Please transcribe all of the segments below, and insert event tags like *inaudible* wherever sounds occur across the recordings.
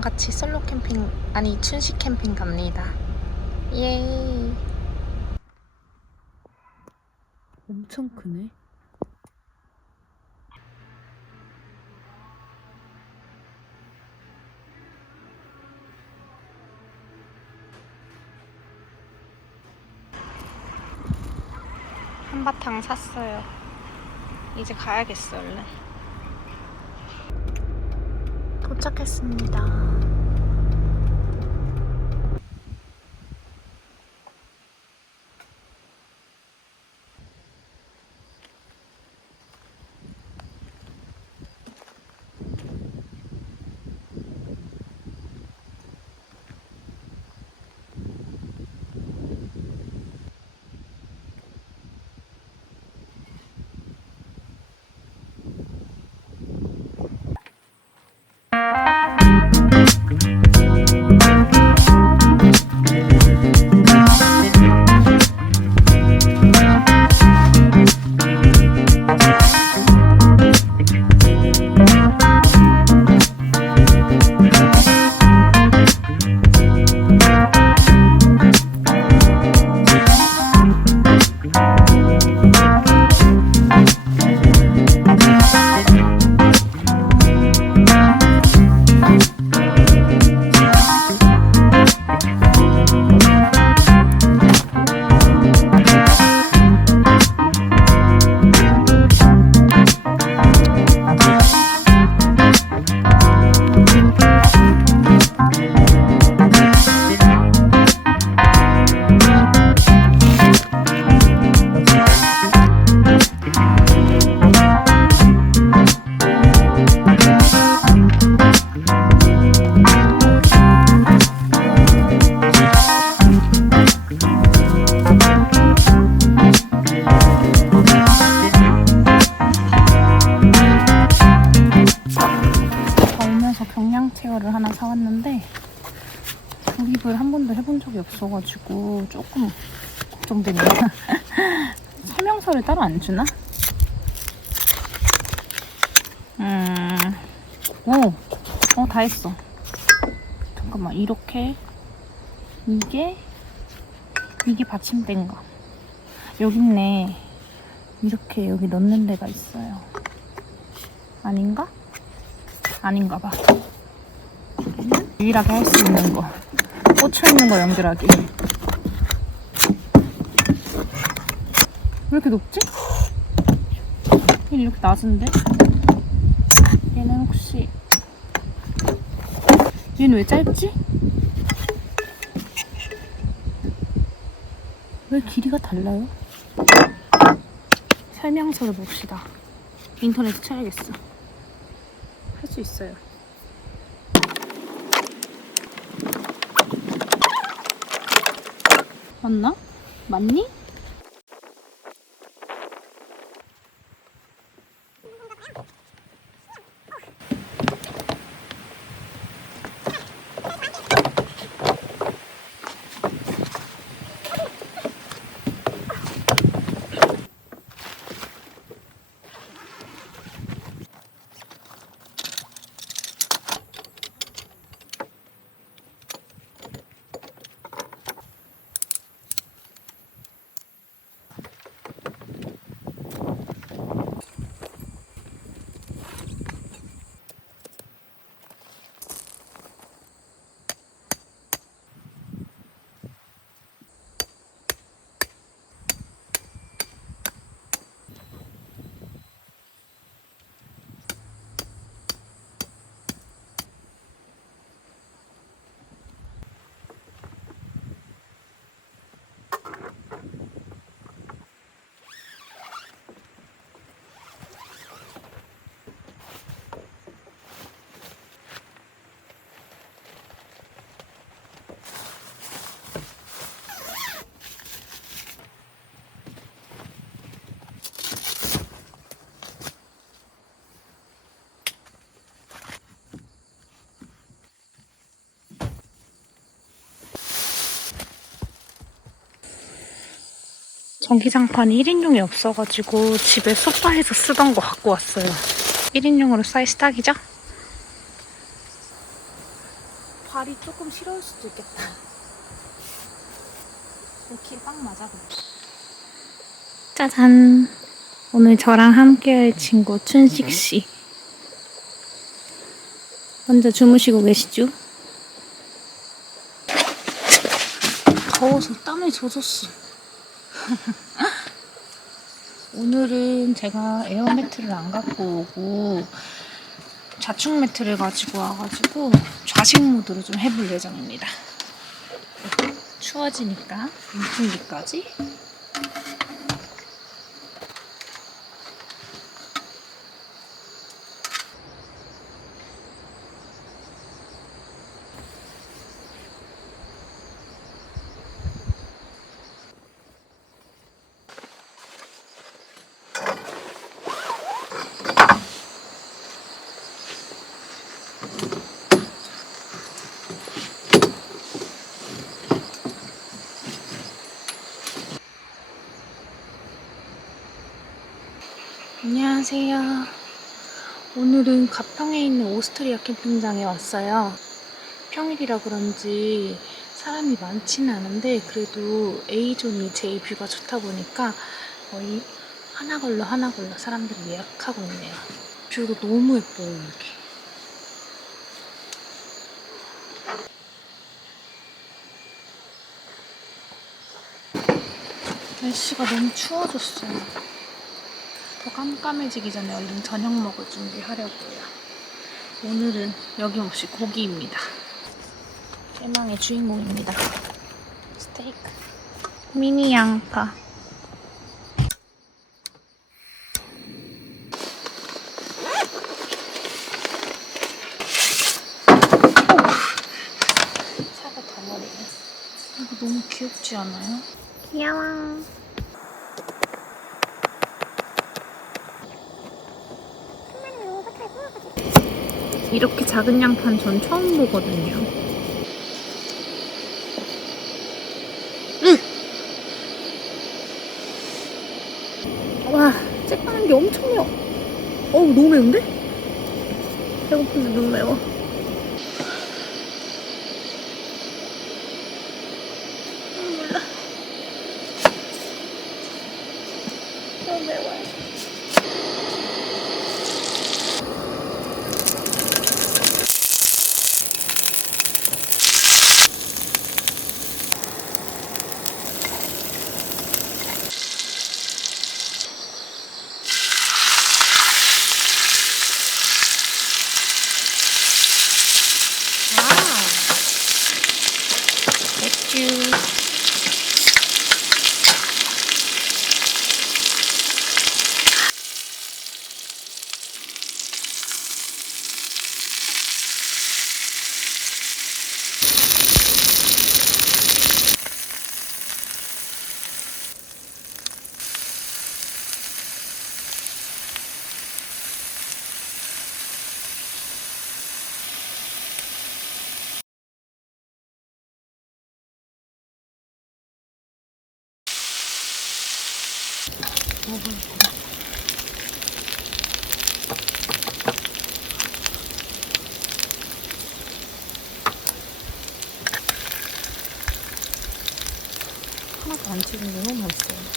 춘식이랑 같이 솔로 캠핑 아니 춘식 캠핑 갑니다. 예. 엄청 크네. 한바탕 샀어요. 이제 가야겠어 얼른. 도착했습니다. 알면 한 번도 해본 적이 없어가지고 조금 걱정되네요. *laughs* 설명서를 따로 안 주나? 음, 오, 어, 다 했어. 잠깐만, 이렇게 이게 이게 받침대인가? 여기 있네. 이렇게 여기 넣는 데가 있어요. 아닌가? 아닌가 봐. 유일하게 할 수 있는 거. 꽂혀 있는 거 연결하기. 왜 이렇게 높지? 이렇게 낮은데? 얘는 혹시 얘는 왜 짧지? 왜 길이가 달라요? 설명서를 봅시다. 인터넷에 쳐야겠어. 할 수 있어요. 맞나? 맞니? 전기장판이 1인용이 없어가지고 집에 소파에서 쓰던 거 갖고 왔어요. 1인용으로 사이즈 딱이죠? 발이 조금 시려울 수도 있겠다. 이렇게 딱 맞아. 짜잔. 오늘 저랑 함께할 친구 춘식 씨. 먼저 주무시고 계시죠? 더워서 땀에 젖었어. 오늘은 제가 에어 매트를 안 갖고 오고 좌측 매트를 가지고 와가지고 좌식 모드로 좀 해볼 예정입니다. 추워지니까 인풍기까지. 안녕하세요. 오늘은 가평에 있는 오스트리아 캠핑장에 왔어요. 평일이라 그런지 사람이 많지는 않은데 그래도 A존이 제일 뷰가 좋다 보니까 거의 하나 걸러 하나 걸러 사람들이 예약하고 있네요. 뷰가 너무 예뻐요, 여기. 날씨가 너무 추워졌어요. 더 깜깜해지기 전에 얼른 저녁 먹을 준비하려고요. 오늘은 여김없이 고기입니다. 깨망의 주인공입니다. 스테이크. 미니 양파. 사과 덩어리네. 이거 너무 귀엽지 않아요? 귀여워. 이렇게 작은 양파는 전 처음 보거든요. 와, 쬐까는 게 엄청 매워. 어우, 너무 매운데? 배고픈데 너무 매워. 하나도 안 튀긴 게 너무 맛있어요.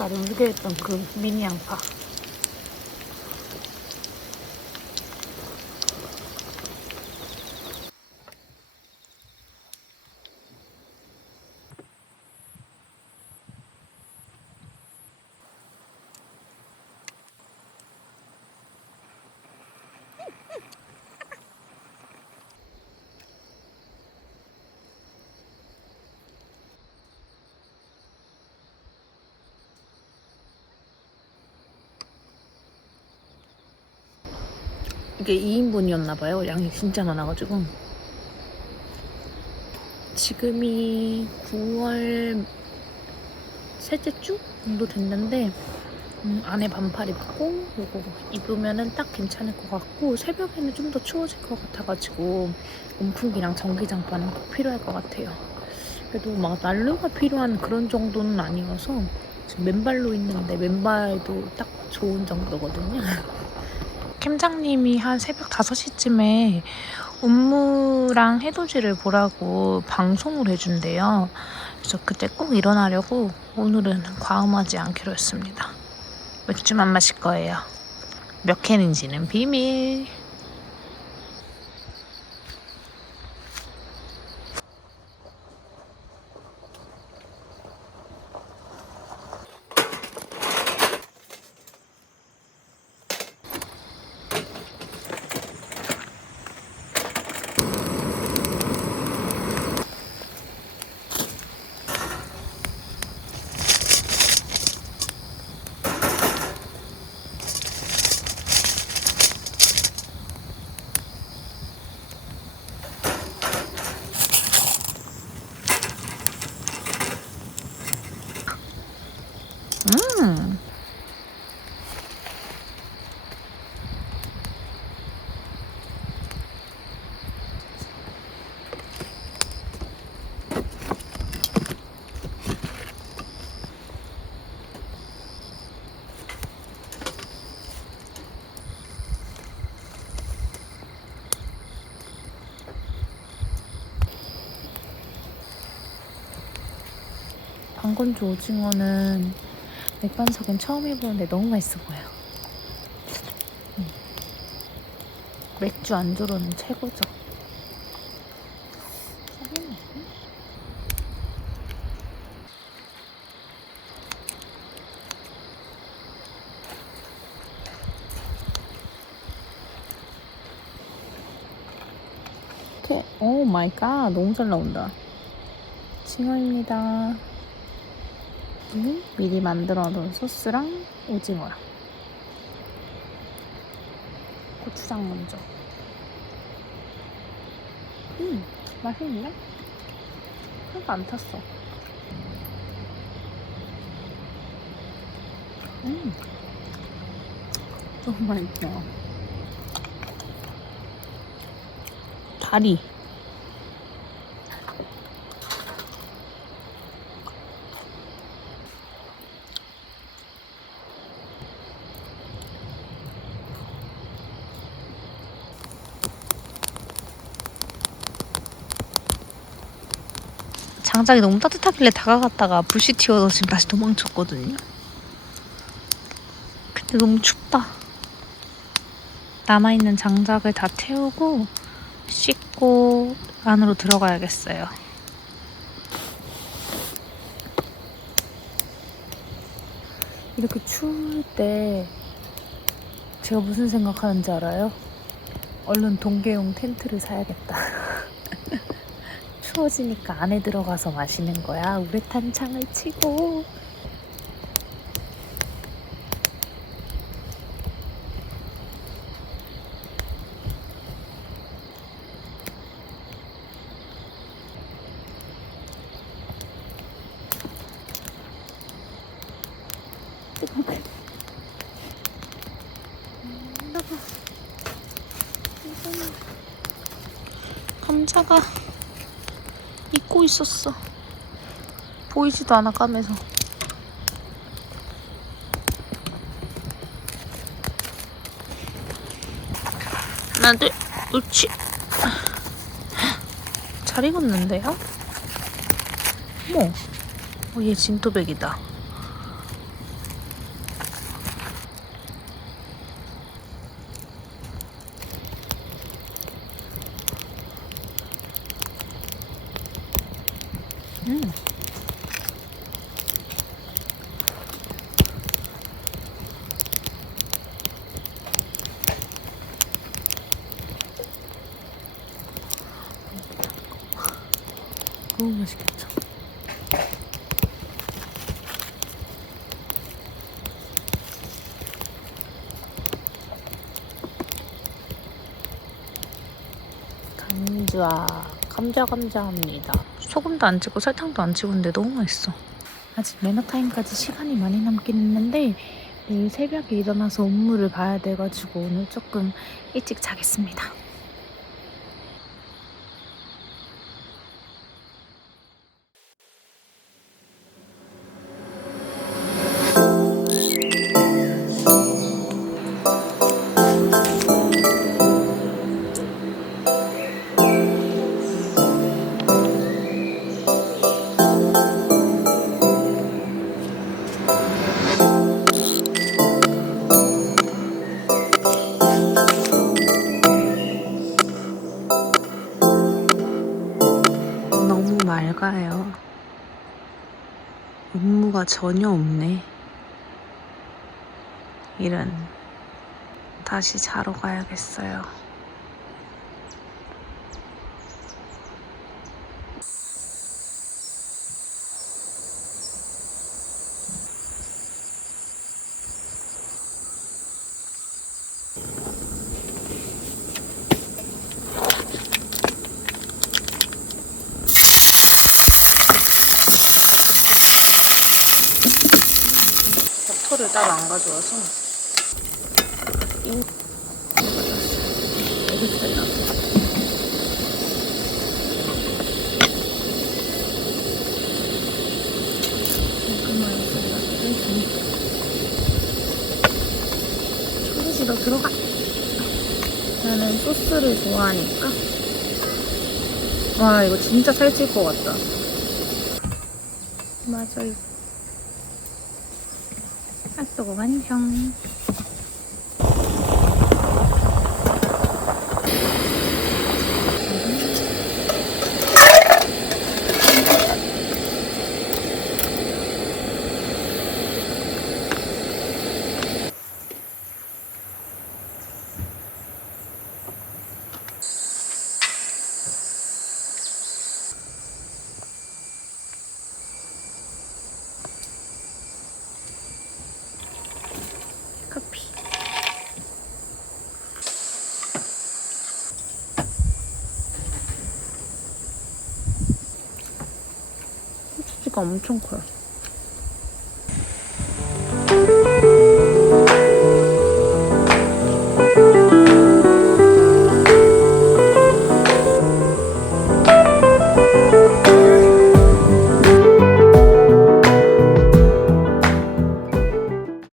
나름 기대했던 그 미니 양파. 이게 2인분이었나봐요. 양이 진짜 많아가지고. 지금이 9월 셋째 주 정도 됐는데 음, 안에 반팔 입고 요거 입으면은 딱 괜찮을 것 같고 새벽에는 좀 더 추워질 것 같아가지고 온풍기랑 전기장판은 꼭 필요할 것 같아요. 그래도 막 난로가 필요한 그런 정도는 아니어서 지금 맨발로 있는데 맨발도 딱 좋은 정도거든요. *laughs* 캠장님이 한 새벽 5시쯤에 업무랑 해돋이를 보라고 방송을 해준대요. 그래서 그때 꼭 일어나려고 오늘은 과음하지 않기로 했습니다. 맥주만 마실 거예요. 몇 캔인지는 비밀. 방건조 오징어는 맥반석은 처음 해보는데 너무 맛있어 보여. 음. 맥주 안주로는 최고죠. 오 마이 갓. 너무 잘 나온다. 징어입니다. 이 미리 만들어 놓은 소스랑 오징어랑. 고추장 먼저. 음 맛있는데? 하나도 안 탔어. 음 너무 맛있어 다리 장작이 너무 따뜻하길래 다가갔다가 불씨 튀어서 지금 다시 도망쳤거든요. 근데 너무 춥다. 남아있는 장작을 다 태우고 씻고 안으로 들어가야겠어요. 이렇게 추울 때 제가 무슨 생각하는지 알아요? 얼른 동계용 텐트를 사야겠다. *laughs* 추워지니까 안에 들어가서 마시는 거야. 우레탄 창을 치고. 감자가 잊고 있었어. 보이지도 않아 까매서. 하나 둘, 옳지. 잘 익었는데요? 어머, 어, 얘 진또백이다. 음. 너무 맛있겠죠? 감자, 감자 감자합니다. 소금도 안 찍고 설탕도 안 찍었는데 너무 맛있어. 아직 매너 타임까지 시간이 많이 남긴 있는데 내일 새벽에 일어나서 업무를 봐야 돼가지고 오늘 조금 일찍 자겠습니다. 업무가 전혀 없네. 이런. 다시 자러 가야겠어요. 버터를 따로 안 가져와서. 너 들어가. 나는 소스를 좋아하니까. 와 이거 진짜 살찔 것 같다. 맞아요 핫도그 완성 엄청 커요